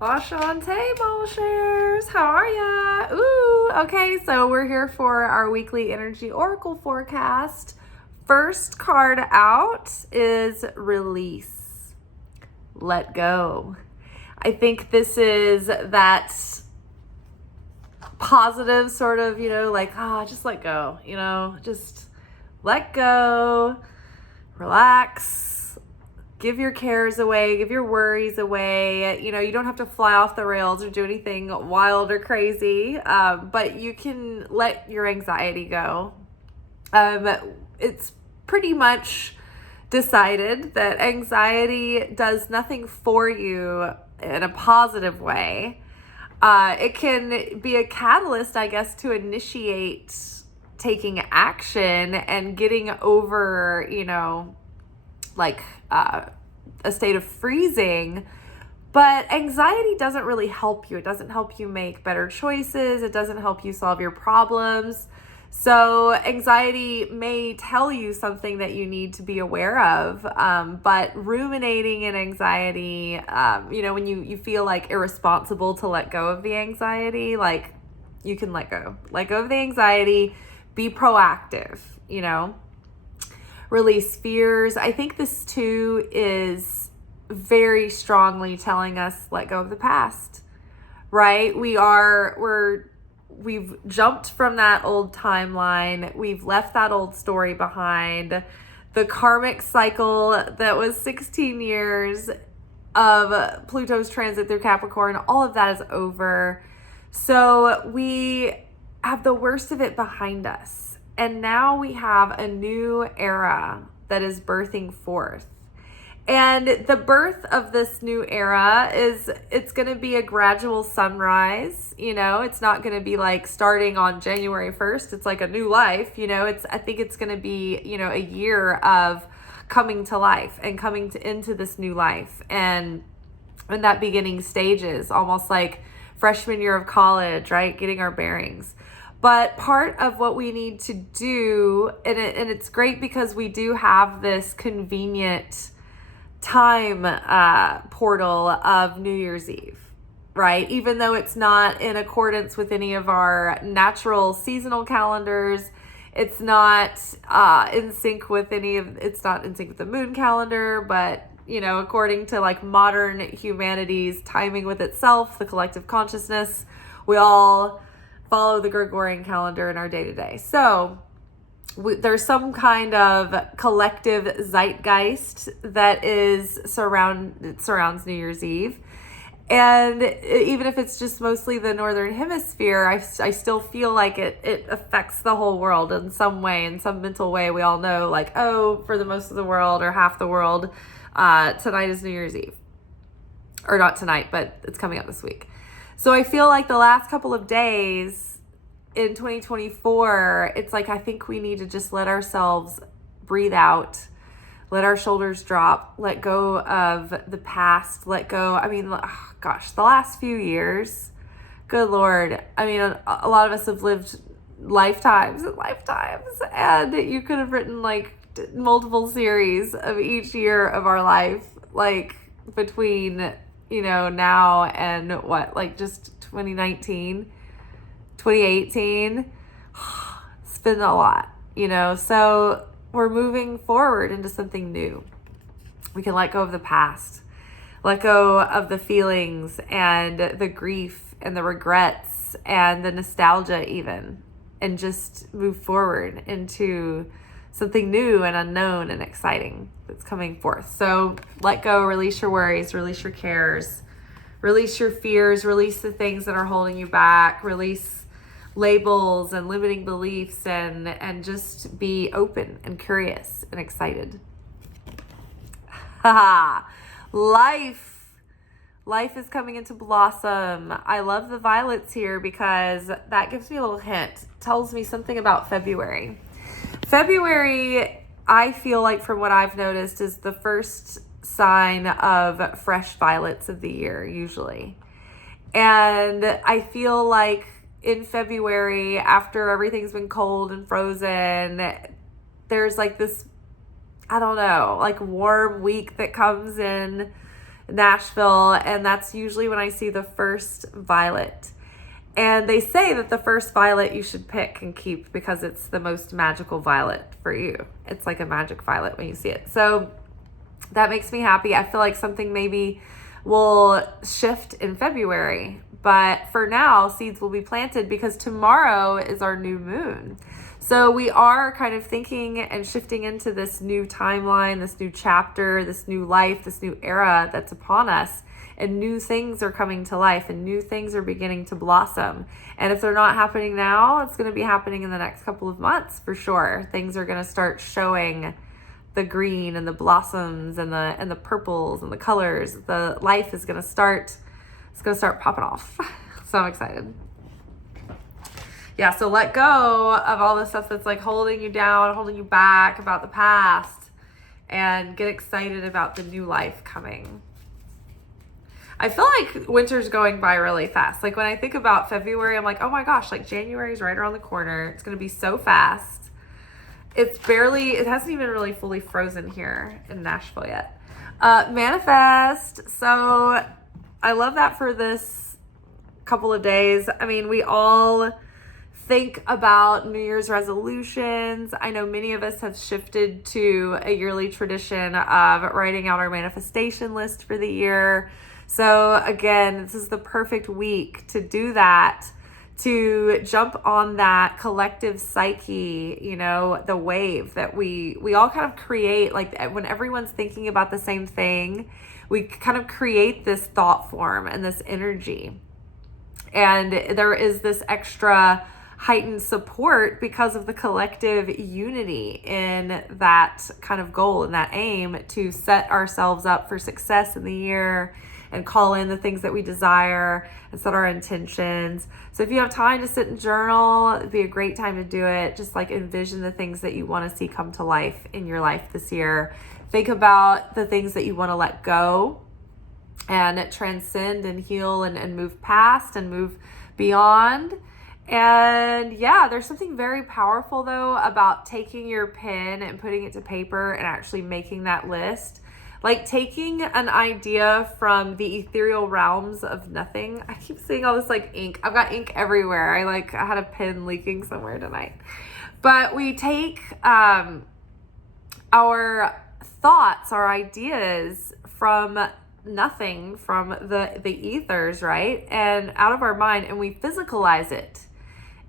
Ashante Bolshers, how are ya? Ooh, okay, so we're here for our weekly energy oracle forecast. First card out is release. Let go. I think this is that positive sort of, just let go, just let go, relax. Give your cares away, give your worries away. You don't have to fly off the rails or do anything wild or crazy, but you can let your anxiety go. It's pretty much decided that anxiety does nothing for you in a positive way. It can be a catalyst, I guess, to initiate taking action and getting over, a state of freezing. But anxiety doesn't really help you. It doesn't help you make better choices. It doesn't help you solve your problems. So anxiety may tell you something that you need to be aware of, but ruminating in anxiety, when you feel like irresponsible to let go of the anxiety, like you can let go of the anxiety, be proactive, release fears. I think this too is very strongly telling us let go of the past, right? We've jumped from that old timeline. We've left that old story behind. The karmic cycle that was 16 years of Pluto's transit through Capricorn, all of that is over. So we have the worst of it behind us. And now we have a new era that is birthing forth. And the birth of this new era it's going to be a gradual sunrise. It's not going to be like starting on January 1st. It's like a new life. I think it's going to be, a year of coming to life and coming into this new life. And in that beginning stages, almost like freshman year of college, right? Getting our bearings. But part of what we need to do, and it's great because we do have this convenient time portal of New Year's Eve, right? Even though it's not in accordance with any of our natural seasonal calendars, it's not in sync with it's not in sync with the moon calendar, but according to like modern humanity's timing with itself, the collective consciousness, we all follow the Gregorian calendar in our day-to-day. So there's some kind of collective zeitgeist that surrounds New Year's Eve. And even if it's just mostly the Northern Hemisphere, I still feel like it affects the whole world in some way, in some mental way. We all know for the most of the world or half the world, tonight is New Year's Eve. Or not tonight, but it's coming up this week. So I feel like the last couple of days in 2024, it's like I think we need to just let ourselves breathe out, let our shoulders drop, let go of the past, let go. The last few years, good Lord. A lot of us have lived lifetimes and lifetimes, and you could have written multiple series of each year of our life, between now and just 2019, 2018, it's been a lot, so we're moving forward into something new. We can let go of the past, let go of the feelings and the grief and the regrets and the nostalgia even, and just move forward into something new and unknown and exciting that's coming forth. So let go, release your worries, release your cares, release your fears, release the things that are holding you back, release labels and limiting beliefs, and just be open and curious and excited. Life is coming into blossom. I love the violets here because that gives me a little hint. It tells me something about February. February, I feel like from what I've noticed, is the first sign of fresh violets of the year, usually. And I feel like in February, after everything's been cold and frozen, there's this, I don't know, warm week that comes in Nashville, and that's usually when I see the first violet. And they say that the first violet you should pick and keep because it's the most magical violet for you. It's like a magic violet when you see it. So that makes me happy. I feel like something maybe will shift in February. But for now, seeds will be planted because tomorrow is our new moon. So we are kind of thinking and shifting into this new timeline, this new chapter, this new life, this new era that's upon us. And new things are coming to life and new things are beginning to blossom. And if they're not happening now, it's going to be happening in the next couple of months for sure. Things are going to start showing the green and the blossoms and the purples and the colors. The life is going to start, it's going to start popping off. So I'm excited. Yeah, so let go of all the stuff that's like holding you down, holding you back about the past, and get excited about the new life coming. I feel like winter's going by really fast. Like when I think about February, I'm like, oh my gosh, like January's right around the corner. It's going to be so fast. It hasn't even really fully frozen here in Nashville yet. Manifest. So I love that for this couple of days. I mean, we all think about New Year's resolutions. I know many of us have shifted to a yearly tradition of writing out our manifestation list for the year. So again, this is the perfect week to do that, to jump on that collective psyche, you know, the wave that we all kind of create. Like when everyone's thinking about the same thing, we kind of create this thought form and this energy. And there is this extra heightened support because of the collective unity in that kind of goal and that aim to set ourselves up for success in the year and call in the things that we desire and set our intentions. So if you have time to sit and journal, it'd be a great time to do it. Just like envision the things that you want to see come to life in your life this year. Think about the things that you want to let go and transcend and heal and move past and move beyond. And yeah, there's something very powerful though about taking your pen and putting it to paper and actually making that list. Like taking an idea from the ethereal realms of nothing. I keep seeing all this like ink. I've got ink everywhere. I had a pen leaking somewhere tonight. But we take our thoughts, our ideas from nothing, from the ethers, right? And out of our mind, and we physicalize it.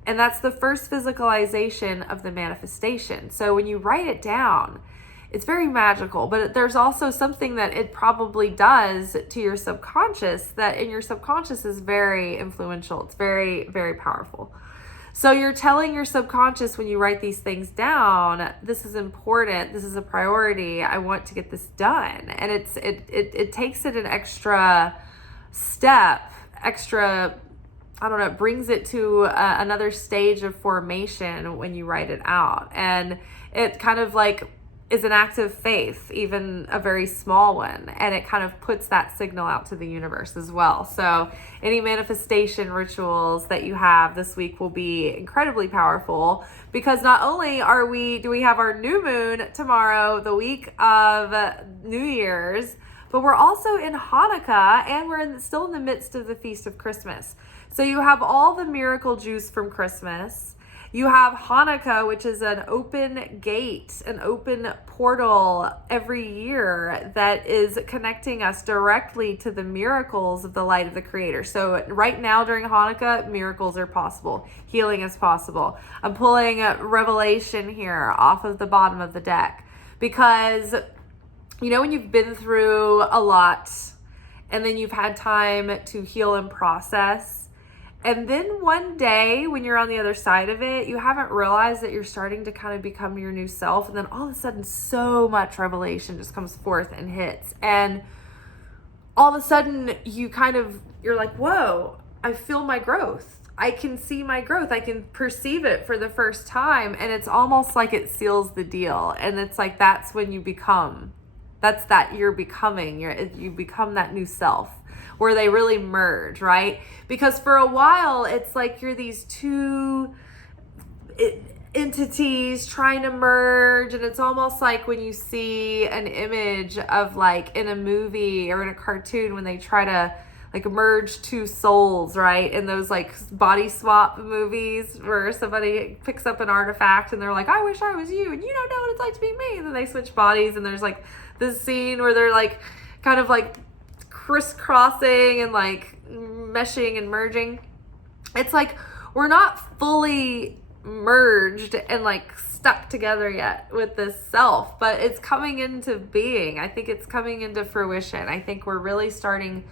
And that's the first physicalization of the manifestation. So when you write it down, it's very magical, but there's also something that it probably does to your subconscious that in your subconscious is very influential. It's very, very powerful. So you're telling your subconscious when you write these things down, this is important, this is a priority, I want to get this done. And it takes it an extra step, it brings it to another stage of formation when you write it out. And it kind of like is an act of faith, even a very small one. And it kind of puts that signal out to the universe as well. So any manifestation rituals that you have this week will be incredibly powerful because not only do we have our new moon tomorrow, the week of New Year's, but we're also in Hanukkah and we're still in the midst of the Feast of Christmas. So you have all the miracle juice from Christmas. You have Hanukkah, which is an open gate, an open portal every year that is connecting us directly to the miracles of the light of the Creator. So right now during Hanukkah, miracles are possible. Healing is possible. I'm pulling Revelation here off of the bottom of the deck because, you know, when you've been through a lot and then you've had time to heal and process, and then one day when you're on the other side of it, you haven't realized that you're starting to kind of become your new self. And then all of a sudden, so much revelation just comes forth and hits. And all of a sudden, you're like, whoa, I feel my growth. I can see my growth. I can perceive it for the first time. And it's almost like it seals the deal. And it's like, that's when you become, you become that new self, where they really merge, right? Because for a while, it's like you're these two, entities trying to merge, and it's almost like when you see an image of like in a movie or in a cartoon when they try to like merge two souls, right? In those like body swap movies where somebody picks up an artifact and they're like, I wish I was you and you don't know what it's like to be me, and then they switch bodies, and there's like this scene where they're like kind of like crisscrossing and like meshing and merging. It's like we're not fully merged and like stuck together yet with this self, but it's coming into being. I think it's coming into fruition. I think we're really starting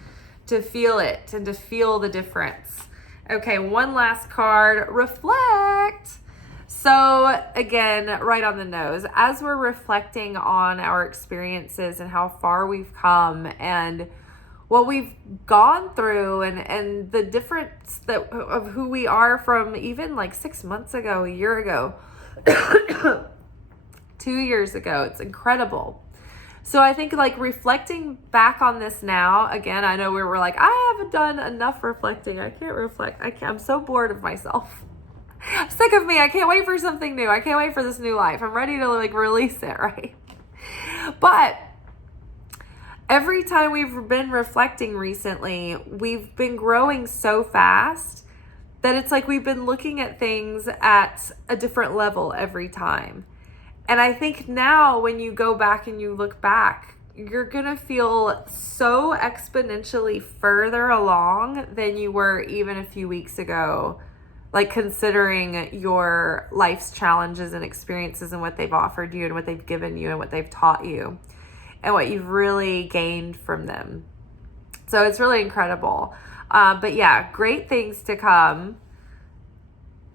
to feel it and to feel the difference. Okay, one last card, reflect. So again, right on the nose, as we're reflecting on our experiences and how far we've come and what we've gone through and the difference that of who we are from even like 6 months ago, a year ago, 2 years ago. It's incredible. So I think like reflecting back on this now, again, I know we were like, I haven't done enough reflecting. I can't reflect. I'm so bored of myself. I'm sick of me. I can't wait for something new. I can't wait for this new life. I'm ready to like release it, right? But every time we've been reflecting recently, we've been growing so fast that it's like we've been looking at things at a different level every time. And I think now when you go back and you look back, you're going to feel so exponentially further along than you were even a few weeks ago, like considering your life's challenges and experiences and what they've offered you and what they've given you and what they've taught you and what you've really gained from them. So it's really incredible. But yeah, great things to come.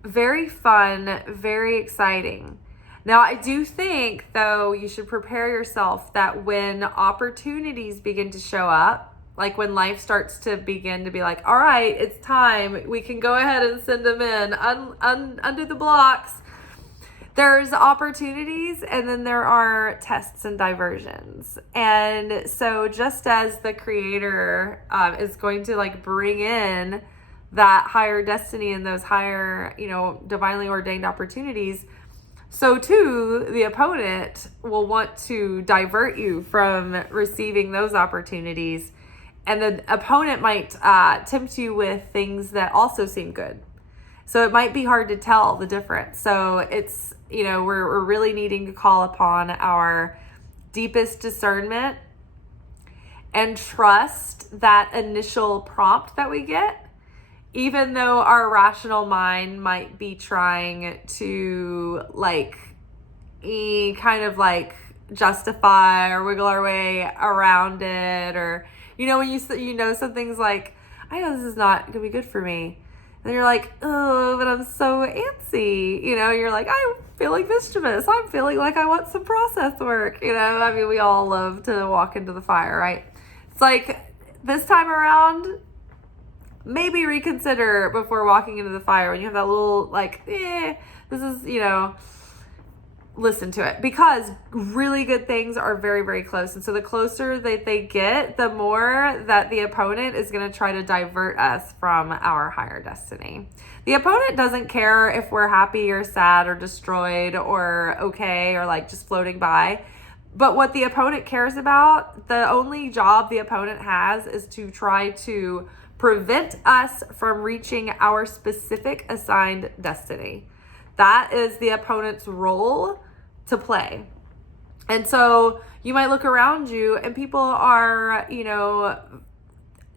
Very fun, very exciting. Now, I do think, though, you should prepare yourself that when opportunities begin to show up, like when life starts to begin to be like, all right, it's time, we can go ahead and send them in, undo the blocks. There's opportunities, and then there are tests and diversions. And so just as the creator is going to like bring in that higher destiny and those higher, divinely ordained opportunities, so too, the opponent will want to divert you from receiving those opportunities. And the opponent might tempt you with things that also seem good. So it might be hard to tell the difference. So it's, we're really needing to call upon our deepest discernment and trust that initial prompt that we get. Even though our rational mind might be trying to kind of justify or wiggle our way around it, or when something's like, I know this is not gonna be good for me, and you're like, oh, but I'm so antsy, you're like, I'm feeling mischievous, I'm feeling like I want some process work, we all love to walk into the fire, right? It's like this time around, maybe reconsider before walking into the fire when you have that little this is, listen to it, because really good things are very, very close. And so the closer that they get, the more that the opponent is going to try to divert us from our higher destiny. The opponent doesn't care if we're happy or sad or destroyed or okay or just floating by. But what the opponent cares about, the only job the opponent has is to try to prevent us from reaching our specific assigned destiny. That is the opponent's role to play. And so you might look around you and people are,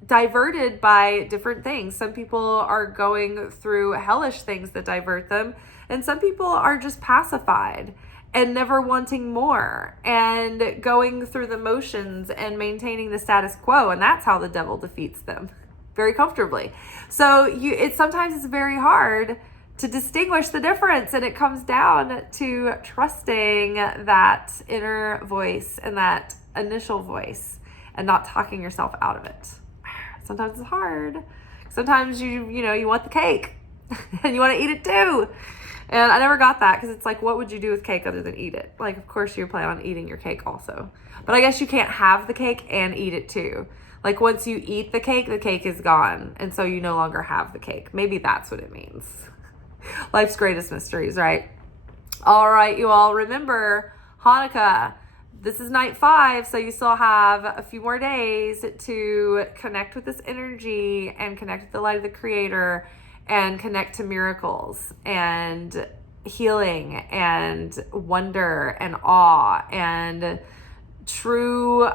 diverted by different things. Some people are going through hellish things that divert them, and some people are just pacified and never wanting more and going through the motions and maintaining the status quo. And that's how the devil defeats them, very comfortably. So sometimes it's very hard to distinguish the difference, and it comes down to trusting that inner voice and that initial voice and not talking yourself out of it. Sometimes it's hard. Sometimes you want the cake and you want to eat it too. And I never got that, because it's like, what would you do with cake other than eat it? Of course you plan on eating your cake also. But I guess you can't have the cake and eat it too. Once you eat the cake is gone. And so you no longer have the cake. Maybe that's what it means. Life's greatest mysteries, right? All right, you all, remember Hanukkah. This is night 5, so you still have a few more days to connect with this energy and connect with the light of the Creator and connect to miracles and healing and wonder and awe and true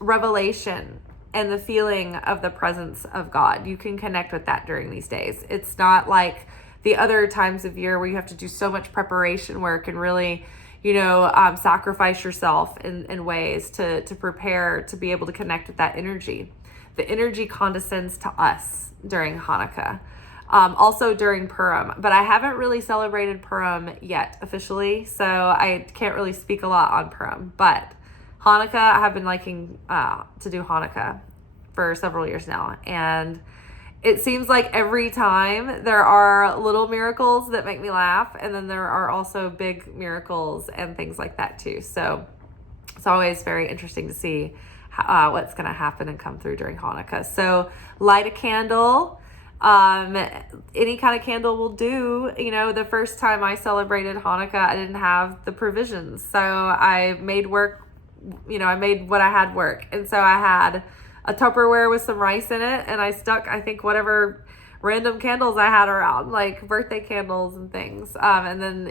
revelation and the feeling of the presence of God. You can connect with that during these days. It's not like the other times of year where you have to do so much preparation work and really, sacrifice yourself in ways to prepare to be able to connect with that energy. The energy condescends to us during Hanukkah. Also during Purim, but I haven't really celebrated Purim yet officially, so I can't really speak a lot on Purim. But Hanukkah, I have been liking to do Hanukkah for several years now, and it seems like every time there are little miracles that make me laugh, and then there are also big miracles and things like that too. So it's always very interesting to see what's going to happen and come through during Hanukkah. So light a candle. Any kind of candle will do. The first time I celebrated Hanukkah, I didn't have the provisions. So I made work, I made what I had work. And so I had a Tupperware with some rice in it, and I stuck, I think, whatever random candles I had around, like birthday candles and things. And then,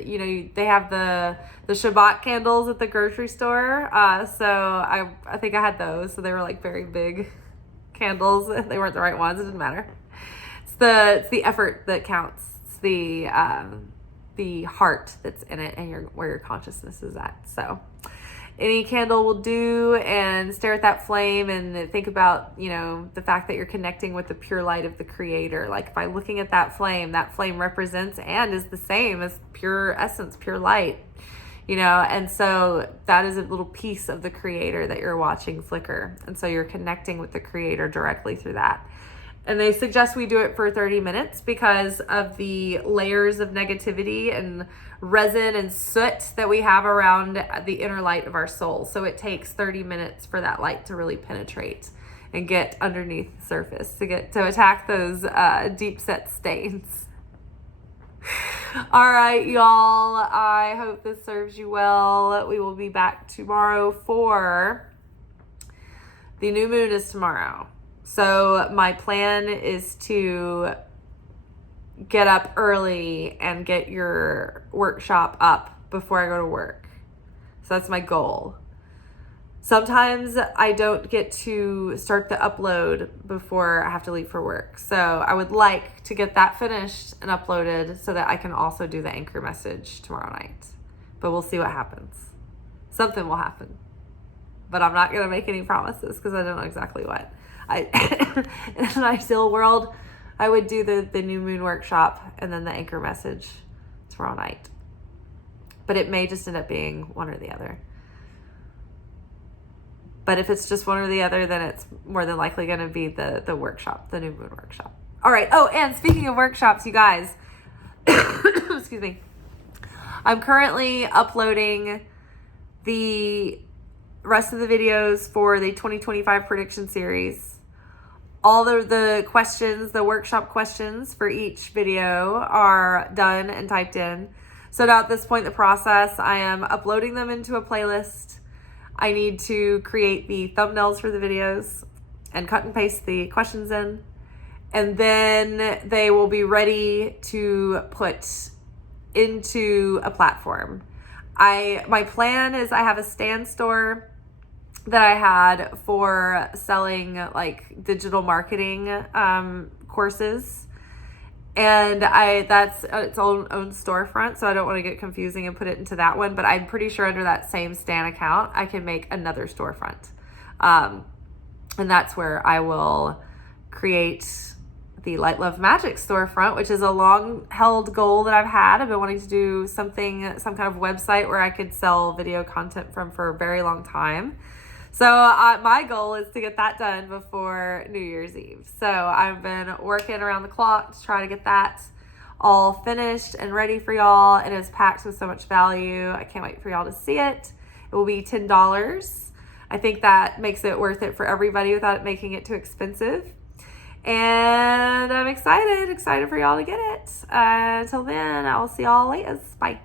they have the Shabbat candles at the grocery store. So I think I had those. So they were like very big candles. They weren't the right ones. It didn't matter. It's the effort that counts. It's the heart that's in it and where your consciousness is at. So any candle will do, and stare at that flame and think about, the fact that you're connecting with the pure light of the Creator. Like by looking at that flame represents and is the same as pure essence, pure light, and so that is a little piece of the Creator that you're watching flicker. And so you're connecting with the Creator directly through that. And they suggest we do it for 30 minutes because of the layers of negativity and resin and soot that we have around the inner light of our soul. So it takes 30 minutes for that light to really penetrate and get underneath the surface to attack those deep set stains. All right, y'all. I hope this serves you well. We will be back tomorrow for the new moon is tomorrow. So my plan is to get up early and get your workshop up before I go to work. So that's my goal. Sometimes I don't get to start the upload before I have to leave for work. So I would like to get that finished and uploaded so that I can also do the anchor message tomorrow night. But we'll see what happens. Something will happen. But I'm not going to make any promises because I don't know exactly what. In an ideal world, I would do the new moon workshop and then the anchor message tomorrow night. But it may just end up being one or the other. But if it's just one or the other, then it's more than likely going to be the workshop, the new moon workshop. All right. Oh, and speaking of workshops, you guys, excuse me. I'm currently uploading the rest of the videos for the 2025 prediction series. All the questions, the workshop questions for each video are done and typed in. So now at this point in the process, I am uploading them into a playlist. I need to create the thumbnails for the videos and cut and paste the questions in. And then they will be ready to put into a platform. My plan is I have a stand store that I had for selling like digital marketing courses, and that's its own storefront, so I don't want to get confusing and put it into that one, but I'm pretty sure under that same Stan account I can make another storefront, and that's where I will create the Light Love Magic storefront, which is a long held goal that I've had. I've been wanting to do some kind of website where I could sell video content from for a very long time. So my goal is to get that done before New Year's Eve. So I've been working around the clock to try to get that all finished and ready for y'all. It is packed with so much value. I can't wait for y'all to see it. It will be $10. I think that makes it worth it for everybody without it making it too expensive. And I'm excited for y'all to get it. Until then, I'll see y'all later. Bye.